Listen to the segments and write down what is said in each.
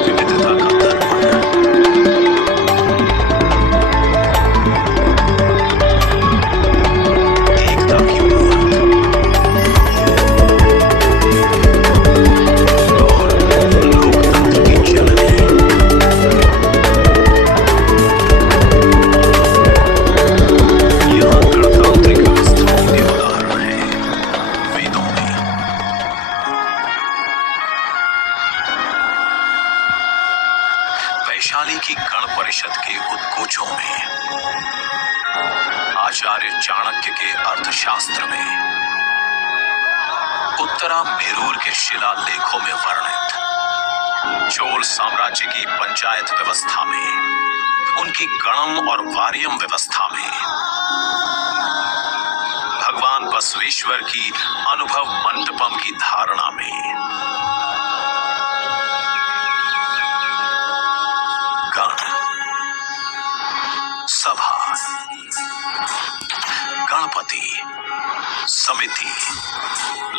विविधता का दर्पण, एकता की मूर्त और लोकतंत्र की जननी। यहाँ गणतांत्रिक व्यवस्थाओं के उदाहरण हैं वेदों में। वैशाली की गण परिषद के उद्गोचों में, आचार्य चाणक्य के अर्थशास्त्र में, उत्तरा मेरूर के शिलालेखों में वर्णित चोल साम्राज्य की पंचायत व्यवस्था में, उनकी गणम और वार्यम व्यवस्था में, भगवान बसवेश्वर की अनुभव मंडपम की धारणा में, गण, सभा, गणपति, समिति,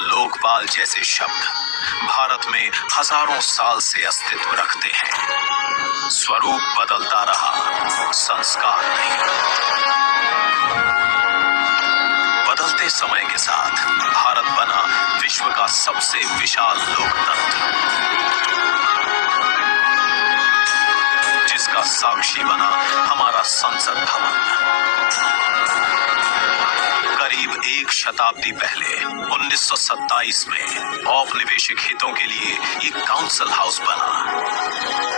लोकपाल जैसे शब्द भारत में हजारों साल से अस्तित्व रखते हैं। स्वरूप बदलता रहा, संस्कार नहीं। बदलते समय के साथ भारत बना विश्व का सबसे विशाल लोकतंत्र, जिसका साक्षी बना हमारा संसद भवन। करीब एक शताब्दी पहले 1927 में औपनिवेशिक हितों के लिए एक काउंसिल हाउस बना।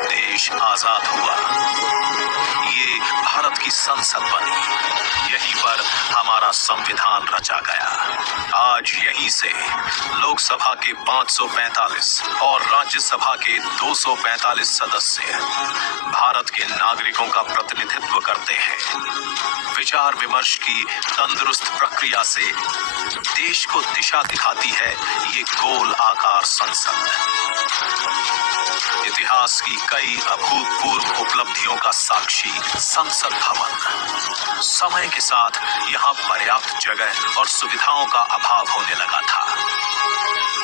देश आजाद हुआ, ये भारत की संसद बनी। यहीं पर हमारा संविधान रचा गया। आज यहीं से लोकसभा के 545 और राज्यसभा के 245 सदस्य भारत के नागरिकों का प्रतिनिधित्व करते हैं। विचार विमर्श की तंदुरुस्त प्रक्रिया से देश को दिशा दिखाती है ये गोल आकार संसद। इतिहास की कई अभूतपूर्व उपलब्धियों का साक्षी संसद भवन। समय के साथ यहाँ पर्याप्त जगह और सुविधाओं का अभाव होने लगा था।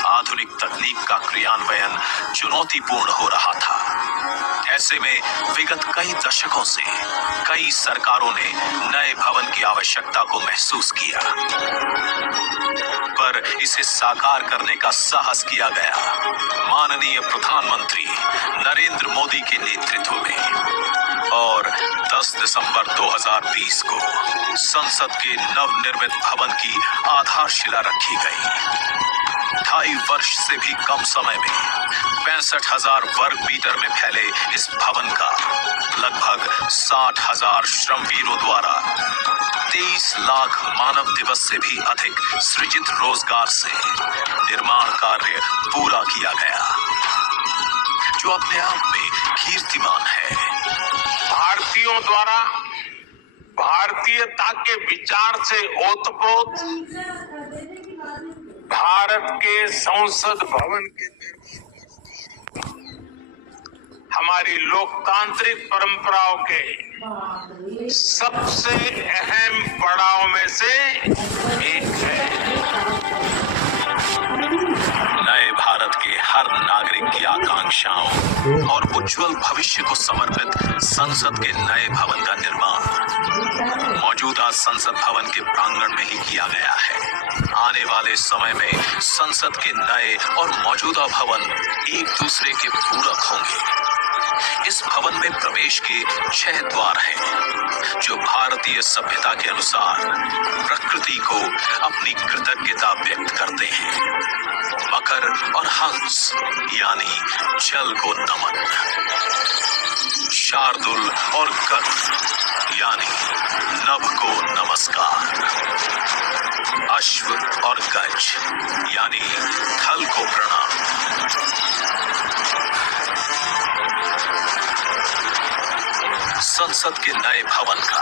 आधुनिक तकनीक का क्रियान्वयन चुनौतीपूर्ण हो रहा था। ऐसे में विगत कई दशकों से कई सरकारों ने नए भवन की आवश्यकता को महसूस किया, पर इसे साकार करने का साहस किया गया माननीय प्रधानमंत्री नरेंद्र मोदी के नेतृत्व में। और 10 दिसंबर 2020 को संसद के नवनिर्मित भवन की आधारशिला रखी गई। 2.5 वर्ष से भी कम समय में 65,000 वर्ग मीटर में फैले इस भवन का लगभग 60,000 श्रमवीरों द्वारा 23 लाख मानव दिवस से भी अधिक सृजित रोजगार से निर्माण कार्य पूरा किया गया, जो अपने आप में कीर्तिमान है। भारतीयों द्वारा भारतीयता के विचार से ओतप्रोत भारत के संसद भवन के हमारी लोकतांत्रिक परंपराओं के सबसे अहम पड़ाव में से एक है। नए भारत के हर नागरिक की आकांक्षाओं और उज्जवल भविष्य को समर्पित संसद के नए भवन का निर्माण मौजूदा संसद भवन के प्रांगण में ही किया गया है। आने वाले समय में संसद के नए और मौजूदा भवन एक दूसरे के पूरक होंगे। इस भवन में प्रवेश के 6 द्वार हैं, जो भारतीय सभ्यता के अनुसार प्रकृति को अपनी कृतज्ञता व्यक्त करते हैं। मकर और हंस यानी जल को नमन, शार्दुल और गरुड़ यानी नभ को नमस्कार, अश्व और गज यानी थल को प्रणाम। संसद के नए भवन का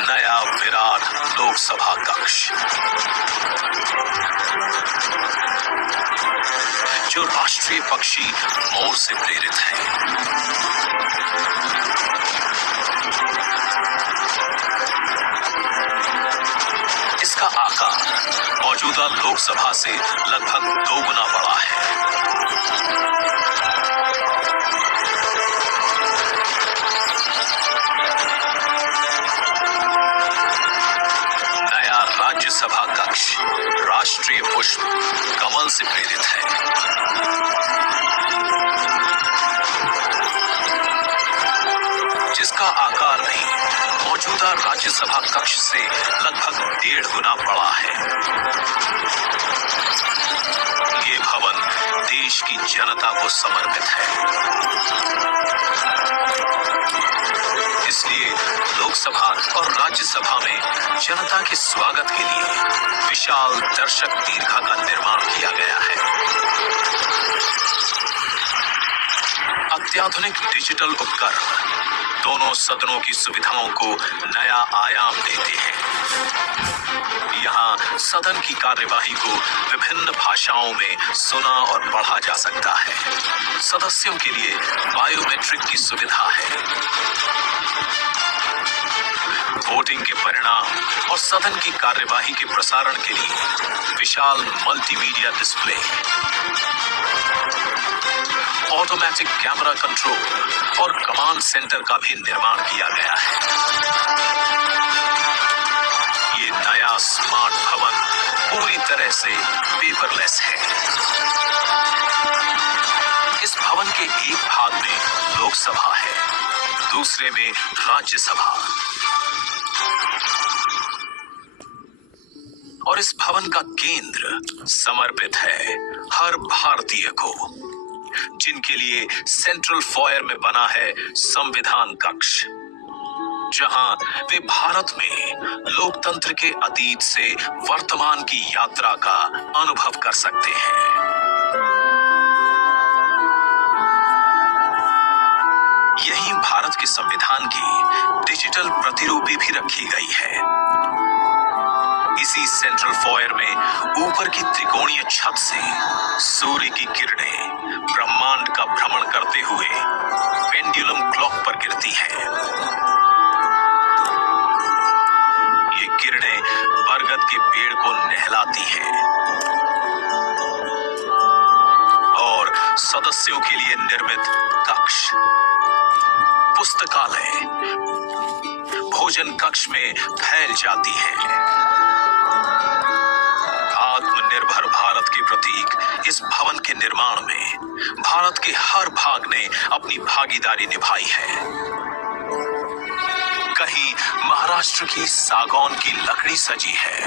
नया विराट लोकसभा कक्ष, जो राष्ट्रीय पक्षी मोर से प्रेरित है। इसका आकार मौजूदा लोकसभा से लगभग 2 गुना बड़ा है। नया राज्यसभा कक्ष राष्ट्रीय पुष्प कमल से प्रेरित है। जिसका आकार भी मौजूदा राज्यसभा कक्ष से लगभग 1.5 गुना बड़ा है। ये भवन देश की जनता को समर्पित है। इसलिए लोकसभा और राज्यसभा में जनता के स्वागत के लिए विशाल दर्शक दीर्घा का निर्माण किया गया है। अत्याधुनिक डिजिटल उपकरण दोनों सदनों की सुविधाओं को नया आयाम देते हैं। यहाँ सदन की कार्यवाही को विभिन्न भाषाओं में सुना और पढ़ा जा सकता है। सदस्यों के लिए बायोमेट्रिक की सुविधा है। वोटिंग के परिणाम और सदन की कार्यवाही के प्रसारण के लिए विशाल multimedia display, automatic camera control और कमांड सेंटर का भी निर्माण किया गया है। ये नया स्मार्ट भवन पूरी तरह से पेपरलेस है। इस भवन के एक भाग में लोकसभा है, दूसरे में राज्यसभा। और इस भवन का केंद्र समर्पित है हर भारतीय को, जिनके लिए सेंट्रल फॉयर में बना है संविधान कक्ष, जहां वे भारत में लोकतंत्र के अतीत से वर्तमान की यात्रा का अनुभव कर सकते हैं। यही भारत के संविधान की डिजिटल प्रतिलिपि भी रखी गई है। इसी सेंट्रल फॉयर में ऊपर की त्रिकोणीय छत से सूर्य की किरणें ब्रह्मांड का भ्रमण करते हुए पेंडुलम क्लॉक पर गिरती हैं। ये किरणें बरगद के पेड़ को नहलाती हैं और सदस्यों के लिए निर्मित कक्ष, पुस्तकालय, भोजन कक्ष में फैल जाती है। आत्मनिर्भर भारत के प्रतीक इस भवन के निर्माण में भारत के हर भाग ने अपनी भागीदारी निभाई है। कहीं महाराष्ट्र की सागौन की लकड़ी सजी है,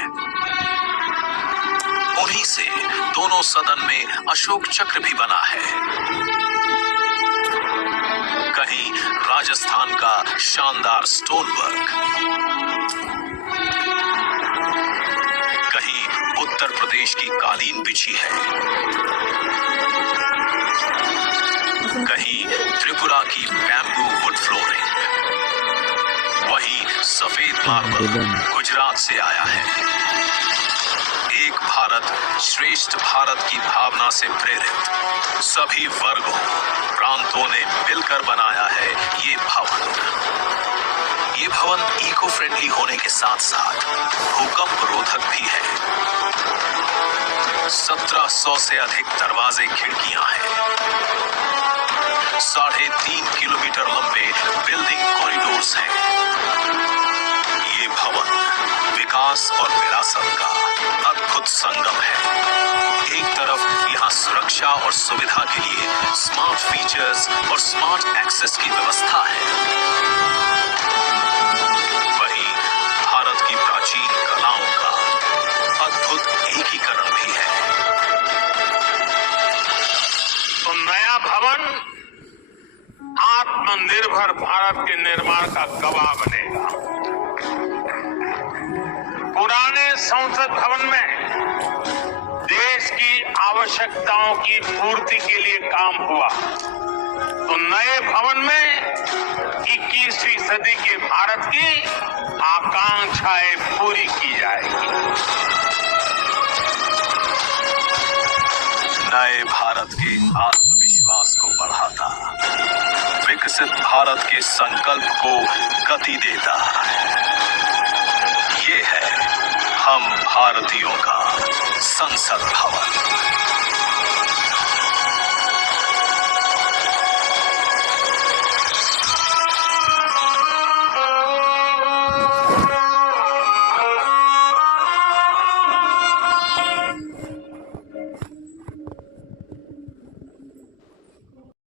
उन्हीं से दोनों सदन में अशोक चक्र भी बना है। कहीं राजस्थान का शानदार स्टोन वर्क, कहीं उत्तर प्रदेश की कालीन बिछी है, कहीं त्रिपुरा की बैम्बू वुड फ्लोरिंग, वहीं सफेद मार्बल गुजरात से आया है। एक भारत श्रेष्ठ भारत की भावना से प्रेरित सभी वर्गों, प्रांतों ने मिलकर बनाया है ये भवन। ये भवन इको फ्रेंडली होने के साथ साथ भूकंप रोधक भी है। 1700 से अधिक दरवाजे, खिड़कियां हैं। 3.5 किलोमीटर लंबे बिल्डिंग कॉरिडोर्स हैं। ये भवन विकास और विरासत का अद्भुत संगम है। एक तरफ यहाँ सुरक्षा और सुविधा के लिए स्मार्ट फीचर्स और स्मार्ट एक्सेस की व्यवस्था है, वहीं भारत की प्राचीन कलाओं का अद्भुत एकीकरण भी है। तो नया भवन आत्मनिर्भर भारत के निर्माण का गवाह बनेगा। पुराने संसद भवन में देश की आवश्यकताओं की पूर्ति के लिए काम हुआ, तो नए भवन में 21वीं सदी के भारत की आकांक्षाएं पूरी की जाएगी। नए भारत के आत्मविश्वास को बढ़ाता, विकसित भारत के संकल्प को गति देता। ये है हम भारतीयों का संसद भवन।